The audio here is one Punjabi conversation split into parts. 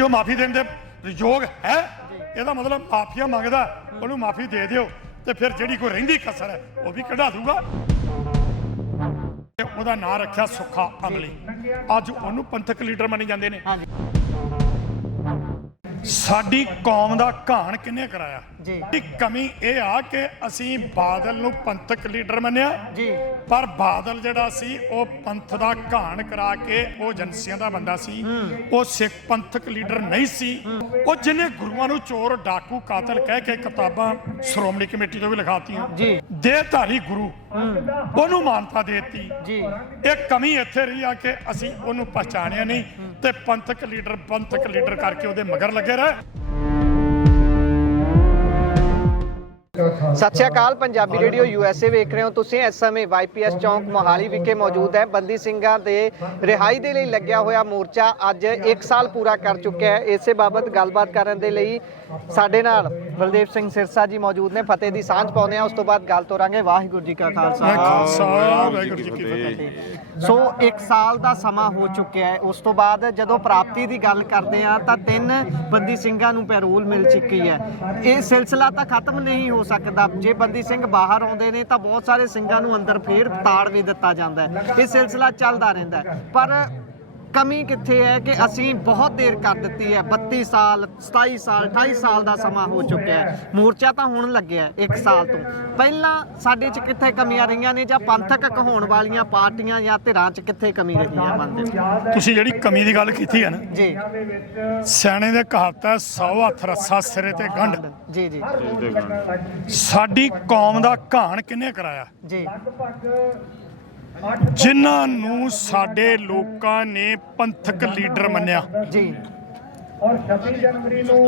ਕੀ ਉਹ ਮਾਫੀ ਦੇਣ ਦੇ ਯੋਗ ਹੈ? ਇਹਦਾ ਮਤਲਬ ਮਾਫੀਆ ਮੰਗਦਾ ਉਹਨੂੰ ਮਾਫੀ ਦੇ ਦਿਓ ਤੇ ਫਿਰ ਜਿਹੜੀ ਕੋਈ ਰਹਿੰਦੀ ਕਸਰ ਹੈ ਉਹ ਵੀ ਕਢਾ ਦੂਗਾ। ਉਹਦਾ ਨਾਂ ਰੱਖਿਆ ਸੁੱਖਾ ਅਮਲੀ। ਅੱਜ ਉਹਨੂੰ ਪੰਥਕ ਲੀਡਰ ਮੰਨੇ ਜਾਂਦੇ ਨੇ। ਸਾਡੀ ਕੌਮ ਦਾ ਘਾਣ ਕਿਹਨੇ ਕਰਾਇਆ? ਦੀ ਕਮੀ ਇਹ ਆ ਕਿ ਅਸੀਂ ਬਾਦਲ ਨੂੰ ਪੰਥਕ ਲੀਡਰ ਮੰਨਿਆ ਪਰ ਬਾਦਲ ਜਿਹੜਾ ਸੀ ਉਹ ਪੰਥ ਦਾ ਘਾਣ ਕਰਾ ਕੇ ਉਹ ਏਜੰਸੀਆਂ ਦਾ ਬੰਦਾ ਸੀ। ਉਹ ਸਿੱਖ ਪੰਥਕ ਲੀਡਰ ਨਹੀਂ ਸੀ। ਉਹ ਜਿਹਨੇ ਗੁਰੂਆਂ ਨੂੰ ਚੋਰ ਡਾਕੂ ਕਾਤਲ ਕਹਿ ਕੇ ਕਿਤਾਬਾਂ ਸ਼੍ਰੋਮਣੀ ਕਮੇਟੀ ਤੋਂ ਵੀ ਲਿਖਾਤੀਆਂ। ਦੇਹਧਾਰੀ ਗੁਰੂ ਉਹਨੂੰ ਮਾਨਤਾ ਦੇਤੀ। ਇਹ ਕਮੀ ਇੱਥੇ ਰਹੀ ਆ ਕਿ ਅਸੀਂ ਉਹਨੂੰ ਪਛਾਣਿਆ ਨਹੀਂ ਤੇ ਪੰਥਕ ਲੀਡਰ ਕਰਕੇ ਉਹਦੇ ਮਗਰ ਲੱਗੇ ਰਹੇ। ਸਤਿ ਸ਼੍ਰੀ ਅਕਾਲ। ਪੰਜਾਬੀ ਰੇਡੀਓ USA ਵੇਖ ਰਹੇ ਹੋ ਤੁਸੀਂ। ਇਸ ਸਮੇਂ YPS ਚੌਂਕ ਮੋਹਾਲੀ ਵਿਖੇ ਮੌਜੂਦ ਹੈ। ਬੰਦੀ ਸਿੰਘਾਂ ਦੇ ਰਿਹਾਈ ਦੇ ਲਈ ਲੱਗਿਆ ਹੋਇਆ ਮੋਰਚਾ ਅੱਜ 1 ਸਾਲ ਪੂਰਾ ਕਰ ਚੁੱਕਿਆ ਹੈ। ਇਸੇ ਬਾਬਤ ਗੱਲਬਾਤ ਕਰਨ ਦੇ ਲਈ ਸਾਡੇ ਨਾਲ ਬਲਦੇਵ ਸਿੰਘ ਸਿਰਸਾ ਜੀ ਮੌਜੂਦ ਨੇ। ਫਤਿਹ ਦੀ ਸਾਂਝ ਪਾਉਂਦੇ ਆ, ਉਸ ਤੋਂ ਬਾਅਦ ਗੱਲ ਤੋਰਾਂਗੇ। ਵਾਹਿਗੁਰੂ ਜੀ ਕਾ ਖਾਲਸਾ ਵਾਹਿਗੁਰੂ ਜੀ ਕੀ ਫਤਿਹ। ਸੋ 1 ਸਾਲ ਦਾ ਸਮਾਂ ਹੋ ਚੁੱਕਿਆ ਹੈ। ਉਸ ਤੋਂ ਬਾਅਦ ਜਦੋਂ ਪ੍ਰਾਪਤੀ ਦੀ ਗੱਲ ਕਰਦੇ ਆ ਤਾਂ 3 ਬੰਦੀ ਸਿੰਘਾਂ ਨੂੰ ਪੈਰੋਲ ਮਿਲ ਚੁੱਕੀ ਹੈ। ਇਹ ਸਿਲਸਿਲਾ ਤਾਂ ਖਤਮ ਨਹੀਂ ਹੋ ਸਕਦਾ। ਜੇ ਬੰਦੀ ਸਿੰਘ ਬਾਹਰ ਆਉਂਦੇ ਨੇ ਤਾਂ ਬਹੁਤ ਸਾਰੇ ਸਿੰਘਾਂ ਨੂੰ ਅੰਦਰ ਫੇਰ ਤਾੜ ਵੀ ਦਿੱਤਾ ਜਾਂਦਾ ਹੈ। ਇਹ ਸਿਲਸਿਲਾ ਚੱਲਦਾ ਰਹਿੰਦਾ ਹੈ। ਪਰ ਕਮੀ ਕਿੱਥੇ ਹੈ ਕਿ ਅਸੀਂ ਬਹੁਤ ਦੇਰ ਕਰ ਦਿੱਤੀ ਹੈ। 32 ਸਾਲ 27 ਸਾਲ 28 ਸਾਲ ਦਾ ਸਮਾਂ ਹੋ ਚੁੱਕਿਆ ਹੈ। ਮੋਰਚਾ ਤਾਂ ਹੁਣ ਲੱਗਿਆ 1 ਸਾਲ ਤੋਂ ਪਹਿਲਾਂ ਸਾਡੇ 'ਚ ਕਿੱਥੇ ਕਮੀਆਂ ਰਹੀਆਂ ਨੇ, ਜਾਂ ਪੰਥਕ ਕਹਾਉਣ ਵਾਲੀਆਂ ਪਾਰਟੀਆਂ ਜਾਂ ਧਿਰਾਂ 'ਚ ਕਿੱਥੇ ਕਮੀ ਰਹੀ ਹੈ? ਮੰਨਦੇ ਤੁਸੀਂ ਜਿਹੜੀ ਕਮੀ ਦੀ ਗੱਲ ਕੀਤੀ ਹੈ ਨਾ ਜੀ, ਸਿਆਣੇ ਦੇ ਕਹਾਵਤ ਹੈ 100 ਹੱਥ ਰੱਸਾ ਸਿਰੇ ਤੇ ਗੰਢ। ਜੀ ਜੀ ਸਾਡੀ ਕੌਮ ਦਾ ਘਾਣ ਕਿਹਨੇ ਕਰਾਇਆ? ਜੀ, ਜਿਨ੍ਹਾਂ ਨੂੰ ਸਾਡੇ ਲੋਕਾਂ ਨੇ ਪੰਥਕ ਲੀਡਰ ਮੰਨਿਆ ਜੀ, ਔਰ 26 ਜਨਵਰੀ ਨੂੰ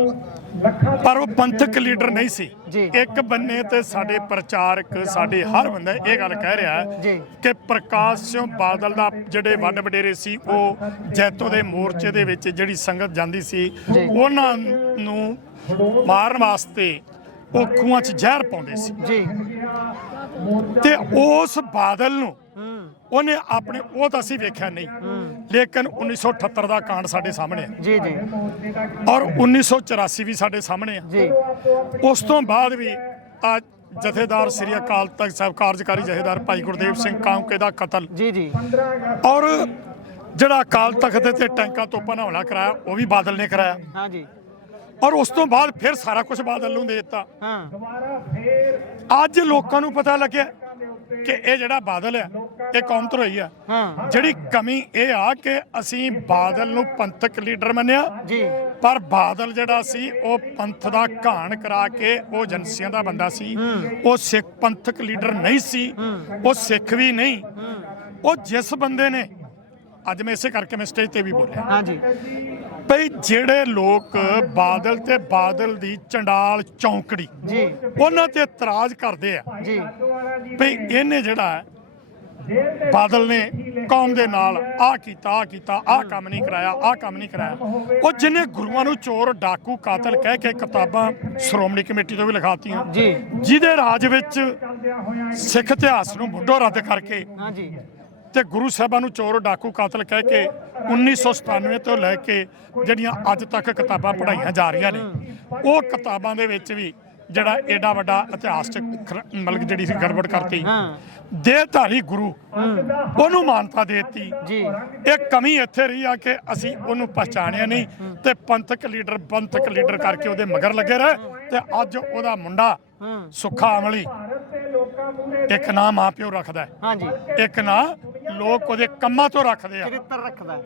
ਪਰ ਉਹ ਪੰਥਕ ਲੀਡਰ ਨਹੀਂ ਸੀ। ਜੀ। ਇੱਕ ਬੰਨੇ ਤੇ ਸਾਡੇ ਪ੍ਰਚਾਰਕ ਸਾਡੇ ਹਰ ਬੰਦਾ ਇਹ ਗੱਲ ਕਹਿ ਰਿਹਾ ਜੀ। ਕਿ ਪ੍ਰਕਾਸ਼ ਸਿੰਘ ਬਾਦਲ ਦਾ ਜਿਹੜੇ ਵੱਡ ਵਡੇਰੇ ਸੀ ਉਹ ਜੈਤੋ ਦੇ ਮੋਰਚੇ ਦੇ ਵਿੱਚ ਜਿਹੜੀ ਸੰਗਤ ਜਾਂਦੀ ਸੀ ਉਹਨਾਂ ਨੂੰ ਮਾਰਨ ਵਾਸਤੇ ਉਹ ਖੂਹਾਂ 'ਚ ਜ਼ਹਿਰ ਪਾਉਂਦੇ ਸੀ। ਜੀ, ਤੇ ਉਸ ਬਾਦਲ ਨੂੰ ਉਹਨੇ ਆਪਣੇ ਉਹ ਤਾਂ ਅਸੀਂ ਵੇਖਿਆ ਨਹੀਂ, ਲੇਕਿਨ 1978 ਦਾ ਕਾਂਡ ਸਾਡੇ ਸਾਹਮਣੇ ਹੈ। ਜੀ ਜੀ ਔਰ 1984 ਵੀ ਸਾਡੇ ਸਾਹਮਣੇ ਆ। ਜੀ, ਉਸ ਤੋਂ ਬਾਅਦ ਵੀ ਅੱਜ ਜਥੇਦਾਰ ਸ੍ਰੀ ਅਕਾਲ ਤਖਤ ਸਾਹਿਬ ਕਾਰਜਕਾਰੀ ਜਥੇਦਾਰ ਭਾਈ ਗੁਰਦੇਵ ਸਿੰਘ ਕਾਉਂਕੇ ਦਾ ਕਤਲ, ਜੀ ਜੀ, ਔਰ ਜਿਹੜਾ ਅਕਾਲ ਤਖਤ ਤੇ ਟੈਂਕਾਂ ਤੋਪਾਂ ਨਾਲ ਹਮਲਾ ਕਰਾਇਆ ਉਹ ਵੀ ਬਾਦਲ ਨੇ ਕਰਾਇਆ। ਹਾਂ ਜੀ, ਔਰ ਉਸ ਤੋਂ ਬਾਅਦ ਫਿਰ ਸਾਰਾ ਕੁਝ ਬਾਦਲ ਨੂੰ ਦੇ ਦਿੱਤਾ। ਹਾਂ, ਅੱਜ ਲੋਕਾਂ ਨੂੰ ਪਤਾ ਲੱਗਿਆ ਕਿ ਇਹ ਜਿਹੜਾ ਬਾਦਲ ਹੈ ਇਹ ਕੌਮ ਧਰੋਈ ਆ। ਹਾਂ, ਜਿਹੜੀ ਕਮੀ ਇਹ ਆ ਕਿ ਅਸੀਂ ਬਾਦਲ ਨੂੰ ਪੰਥਕ ਲੀਡਰ ਮੰਨਿਆ ਜੀ, ਪਰ ਬਾਦਲ ਜਿਹੜਾ ਸੀ ਉਹ ਪੰਥ ਦਾ ਘਾਣ ਕਰਾ ਕੇ ਉਹ ਏਜੰਸੀਆਂ ਦਾ ਬੰਦਾ ਸੀ। ਉਹ ਸਿੱਖ ਪੰਥਕ ਲੀਡਰ ਨਹੀਂ ਸੀ। ਉਹ ਸਿੱਖ ਵੀ ਨਹੀਂ। ਉਹ ਜਿਸ ਬੰਦੇ ਨੇ ਅੱਜ ਮੈਂ ਇਸੇ ਕਰਕੇ ਮੈਂ ਸਟੇਜ ਤੇ ਵੀ ਬੋਲਿਆ ਹਾਂ ਜੀ, ਭਈ ਜਿਹੜੇ ਲੋਕ ਬਾਦਲ ਤੇ ਬਾਦਲ ਦੀ ਚੰਡਾਲ ਚੌਂਕੜੀ ਜੀ, ਉਹਨਾਂ ਤੇ ਇਤਰਾਜ਼ ਕਰਦੇ ਆ ਜੀ, ਭਈ ਇਹਨੇ ਜਿਹੜਾ ਬਾਦਲ ਨੇ ਕੌਮ ਦੇ ਨਾਲ ਆਹ ਕੀਤਾ ਆਹ ਕੰਮ ਨਹੀਂ ਕਰਾਇਆ ਆਹ ਕੰਮ ਨਹੀਂ ਕਰਾਇਆ। ਉਹ ਜਿਹਨੇ ਗੁਰੂਆਂ ਨੂੰ ਚੋਰ ਡਾਕੂ ਕਾਤਲ ਕਹਿ ਕੇ ਕਿਤਾਬਾਂ ਸ਼੍ਰੋਮਣੀ ਕਮੇਟੀ ਤੋਂ ਵੀ ਲਿਖਾਤੀਆਂ, ਜੀ, ਜਿਹਦੇ ਰਾਜ ਵਿੱਚ ਸਿੱਖ ਇਤਿਹਾਸ ਨੂੰ ਮੁੱਢੋਂ ਰੱਦ ਕਰਕੇ ਹਾਂ ਜੀ, ਤੇ ਗੁਰੂ ਸਾਹਿਬਾਂ ਨੂੰ ਚੋਰ ਡਾਕੂ ਕਾਤਲ ਕਹਿ ਕੇ 1997 ਤੋਂ ਲੈ ਕੇ ਜਿਹੜੀਆਂ ਅੱਜ ਤੱਕ ਕਿਤਾਬਾਂ ਪੜ੍ਹਾਈਆਂ ਜਾ ਰਹੀਆਂ ਨੇ, ਉਹ ਕਿਤਾਬਾਂ ਦੇ ਵਿੱਚ ਵੀ ਜਿਹੜਾ ਏਡਾ ਵੱਡਾ ਇਤਿਹਾਸ ਚ ਮਤਲਬ ਜਿਹੜੀ ਸੀ ਗੜਬੜ ਕਰਤੀ। ਦੇਹਧਾਰੀ ਗੁਰੂ ਉਹਨੂੰ ਮਾਨਤਾ ਦੇਤੀ। ਇਹ ਕਮੀ ਇੱਥੇ ਰਹੀ ਆ ਕਿ ਅਸੀਂ ਉਹਨੂੰ ਪਛਾਣਿਆ ਨਹੀਂ ਤੇ ਪੰਥਕ ਲੀਡਰ ਕਰਕੇ ਉਹਦੇ ਮਗਰ ਲੱਗੇ ਰਹੇ। ਤੇ ਅੱਜ ਉਹਦਾ ਮੁੰਡਾ ਸੁੱਖਾ ਅਮਲੀ, ਇੱਕ ਨਾਂ ਮਾਂ ਪਿਓ ਰੱਖਦਾ, ਇੱਕ ਨਾਂ ਲੋਕ ਉਹਦੇ ਕੰਮਾਂ ਤੋਂ ਰੱਖਦੇ ਆ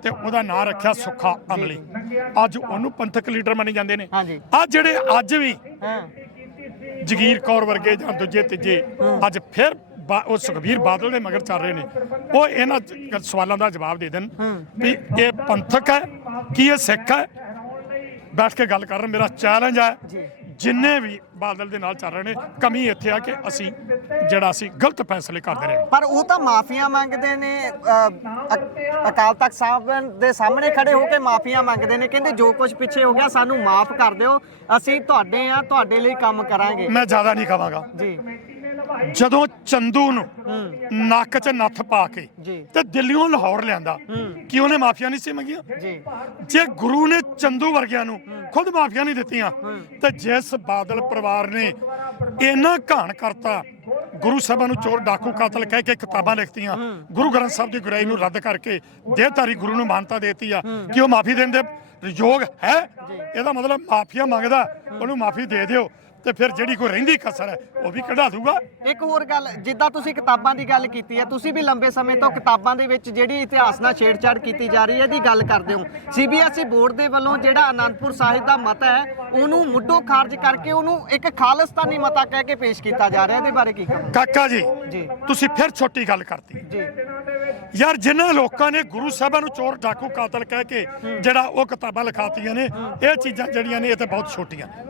ਤੇ ਉਹਦਾ ਨਾਂ ਰੱਖਿਆ ਸੁੱਖਾ ਅਮਲੀ। ਅੱਜ ਉਹਨੂੰ ਪੰਥਕ ਲੀਡਰ ਮੰਨੇ ਜਾਂਦੇ ਨੇ। ਆ ਜਿਹੜੇ ਅੱਜ ਵੀ ਜਗੀਰ ਕੌਰ ਵਰਗੇ ਜਾਂ ਦੂਜੇ ਤੀਜੇ ਅੱਜ ਫਿਰ ਉਹ ਸੁਖਬੀਰ ਬਾਦਲ ਦੇ ਮਗਰ ਚੱਲ ਰਹੇ ਨੇ, ਉਹ ਇਹਨਾਂ ਸਵਾਲਾਂ ਦਾ ਜਵਾਬ ਦੇ ਦੇਣ ਵੀ ਇਹ ਪੰਥਕ ਹੈ ਕੀ ਇਹ ਸਿੱਖ ਹੈ। ਬੈਠ ਕੇ ਗੱਲ ਕਰਨ ਮੇਰਾ ਚੈਲੰਜ ਹੈ। ਜਿੰਨੇ ਵੀ ਬਾਦਲ ਦੇ ਨਾਲ ਚੱਲ ਰਹੇ ਨੇ, ਕਮੀ ਇੱਥੇ ਆ ਕਿ ਅਸੀਂ ਗਲਤ ਫੈਸਲੇ ਕਰਦੇ ਰਹੇ। ਪਰ ਉਹ ਤਾਂ ਮਾਫੀਆਂ ਮੰਗਦੇ ਨੇ। ਅਕਾਲ ਤਖਤ ਸਾਹਿਬ ਦੇ ਸਾਹਮਣੇ ਖੜੇ ਹੋ ਕੇ ਮਾਫੀਆਂ ਮੰਗਦੇ ਨੇ, ਕਹਿੰਦੇ ਜੋ ਕੁਝ ਪਿੱਛੇ ਹੋ ਗਿਆ ਸਾਨੂੰ ਮਾਫ ਕਰ ਦਿਓ, ਅਸੀਂ ਤੁਹਾਡੇ ਆ, ਤੁਹਾਡੇ ਲਈ ਕੰਮ ਕਰਾਂਗੇ। ਮੈਂ ਜ਼ਿਆਦਾ ਨਹੀਂ ਕਹਾਂਗਾ ਜੀ। ਜਦੋਂ ਚੰਦੂ ਨੂੰ ਨੱਕ 'ਚ ਨੱਥ ਪਾ ਕੇ ਤੇ ਦਿੱਲੀੋਂ ਲਾਹੌਰ ਲਿਆਂਦਾ, ਕੀ ਉਹਨੇ ਮਾਫੀਆਂ ਨਹੀਂ ਸੀ ਮੰਗੀਆਂ? ਜੀ ਜੇ ਗੁਰੂ ਨੇ ਚੰਦੂ ਵਰਗਿਆਂ ਨੂੰ ਖੁਦ ਮਾਫੀਆਂ ਨਹੀਂ ਦਿੱਤੀਆਂ ਤੇ ਜਿਸ ਬਾਦਲ ਪਰਿਵਾਰ ਨੇ ਇੰਨਾ ਘਾਣ ਕਰਤਾ, ਗੁਰੂ ਸਾਹਿਬਾਂ ਨੂੰ ਚੋਰ ਡਾਕੂ ਕਾਤਲ ਕਹਿ ਕੇ ਕਿਤਾਬਾਂ ਲਿਖਤੀਆਂ, ਗੁਰੂ ਗ੍ਰੰਥ ਸਾਹਿਬ ਦੀ ਗੁਰਾਈ ਨੂੰ ਰੱਦ ਕਰਕੇ ਦੇਹਧਾਰੀ ਗੁਰੂ ਨੂੰ ਮਾਨਤਾ ਦੇਤੀ ਆ ਕਿ ਉਹ ਮਾਫੀ ਦੇਣ ਦੇ ਯੋਗ ਹੈ। ਇਹਦਾ ਮਤਲਬ ਮਾਫੀਆ ਮੰਗਦਾ ਉਹਨੂੰ ਮਾਫੀ ਦੇ ਦਿਓ ਤੇ ਫਿਰ ਜਿਹੜੀ ਕੋਈ ਰਹਿੰਦੀ ਕਸਰ ਹੈ ਉਹ ਵੀ ਕਢਾ ਦੂਗਾ। ਇੱਕ ਹੋਰ ਗੱਲ, ਜਿੱਦਾਂ ਤੁਸੀਂ ਕਿਤਾਬਾਂ ਦੀ ਗੱਲ ਕੀਤੀ ਹੈ, ਤੁਸੀਂ ਵੀ ਲੰਬੇ ਸਮੇਂ ਤੋਂ ਕਿਤਾਬਾਂ ਦੇ ਵਿੱਚ ਜਿਹੜੀ ਇਤਿਹਾਸ ਨਾਲ ਛੇੜਛਾੜ ਕੀਤੀ ਜਾ ਰਹੀ ਹੈ ਦੀ ਗੱਲ ਕਰਦੇ ਹੋ। CBSE ਬੋਰਡ ਦੇ ਵੱਲੋਂ ਜਿਹੜਾ ਆਨੰਦਪੁਰ ਸਾਹਿਬ ਦਾ ਮਤਾ ਹੈ ਉਹਨੂੰ ਮੁੱਢੋਂ ਖਾਰਜ ਕਰਕੇ ਉਹਨੂੰ ਇੱਕ ਖਾਲਿਸਤਾਨੀ ਮਤਾ ਕਹਿ ਕੇ ਪੇਸ਼ ਕੀਤਾ ਜਾ ਰਿਹਾ, ਇਹਦੇ ਬਾਰੇ ਕੀ ਕਹੋ? ਕਾਕਾ ਜੀ ਜੀ ਤੁਸੀਂ ਫਿਰ ਛੋਟੀ ਗੱਲ ਕਰਤੀ ਜੀ ਯਾਰ। ਜਿਨ੍ਹਾਂ ਲੋਕਾਂ ਨੇ ਗੁਰੂ ਸਾਹਿਬਾਂ ਨੂੰ ਚੋਰ ਡਾਕੂ ਕਾਤਲ ਕਹਿ ਕੇ ਜਿਹੜਾ ਉਹ ਕਿਤਾਬਾਂ ਲਿਖਾਤੀਆਂ ਨੇ, ਇਹ ਚੀਜ਼ਾਂ ਜਿਹੜੀਆਂ ਨੇ ਇਹ ਤੇ ਬਹੁਤ ਛੋਟੀਆਂ।